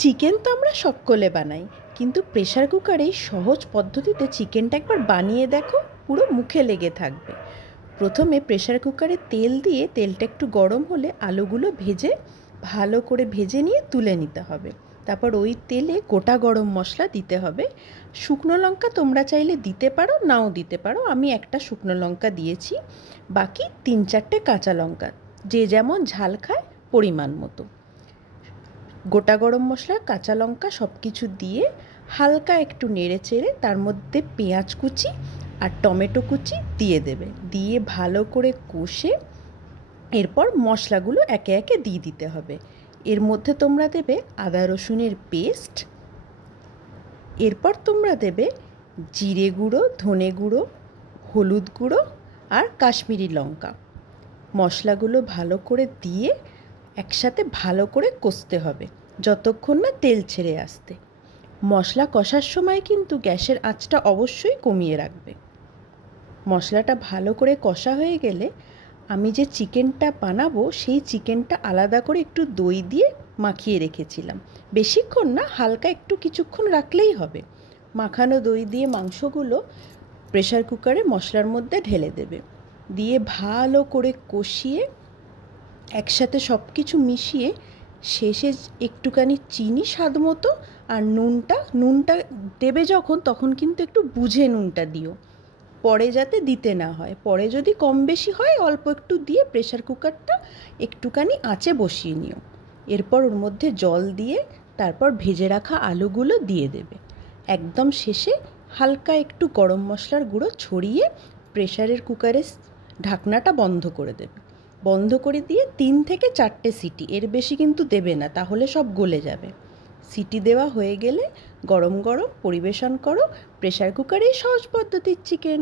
Chicken তো আমরা সকলে বানাই, কিন্তু প্রেশার কুকারে এই সহজ পদ্ধতিতে চিকেনটা একবার বানিয়ে দেখো, পুরো মুখে লেগে থাকবে। প্রথমে প্রেশার কুকারে তেল দিয়ে তেলটা একটু গরম হলে আলুগুলো ভেজে ভালো করে ভেজে নিয়ে তুলে নিতে হবে। তারপর ওই তেলে গোটা গরম মশলা দিতে হবে। শুকনো লঙ্কা তোমরা চাইলে দিতে পারো, নাও দিতে পারো। আমি একটা শুকনো লঙ্কা দিয়েছি, বাকি 3-4টে কাঁচা লঙ্কা, যে যেমন ঝাল খায় পরিমাণ মতো। গোটা গরম মশলা, কাঁচা লঙ্কা সব কিছু দিয়ে হালকা একটু নেড়ে চেড়ে তার মধ্যে পেঁয়াজ কুচি আর টমেটো কুচি দিয়ে দেবে। দিয়ে ভালো করে কষে এরপর মশলাগুলো একে একে দিয়ে দিতে হবে। এর মধ্যে তোমরা দেবে আদা রসুনের পেস্ট, এরপর তোমরা দেবে জিরে গুঁড়ো, ধনে গুঁড়ো, হলুদ গুঁড়ো আর কাশ্মীরি লঙ্কা। মশলাগুলো ভালো করে দিয়ে একসাথে ভালো করে কষতে হবে যতক্ষণ না তেল ছেড়ে আসতে। মশলা কষার সময় কিন্তু গ্যাসের আঁচটা অবশ্যই কমিয়ে রাখবে। মশলাটা ভালো করে কষা হয়ে গেলে আমি যে চিকেনটা বানাবো সেই চিকেনটা আলাদা করে একটু দই দিয়ে মাখিয়ে রেখেছিলাম। বেশিক্ষণ না, হালকা একটু কিছুক্ষণ রাখলেই হবে। মাখানো দই দিয়ে মাংসগুলো প্রেশার কুকারে মশলার মধ্যে ঢেলে দেবে। দিয়ে ভালো করে কষিয়ে একসাথে সব কিছু মিশিয়ে শেষে একটুখানি চিনি স্বাদ মতো আর নুনটা দেবে যখন, তখন কিন্তু একটু বুঝে নুনটা দিও, পরে যাতে দিতে না হয়। পরে যদি কম বেশি হয় অল্প একটু দিয়ে প্রেশার কুকারটা একটুখানি আঁচে বসিয়ে নিও। এরপর ওর মধ্যে জল দিয়ে তারপর ভেজে রাখা আলুগুলো দিয়ে দেবে। একদম শেষে হালকা একটু গরম মশলার গুঁড়ো ছড়িয়ে প্রেশারের কুকারের ঢাকনাটা বন্ধ করে দেবে। বন্ধ করে দিয়ে 3-4টে সিটি, এর বেশি কিন্তু দেবে না, তাহলে সব গলে যাবে। সিটি দেওয়া হয়ে গেলে গরম গরম পরিবেশন করো প্রেশার কুকারেই সহজ পদ্ধতির চিকেন।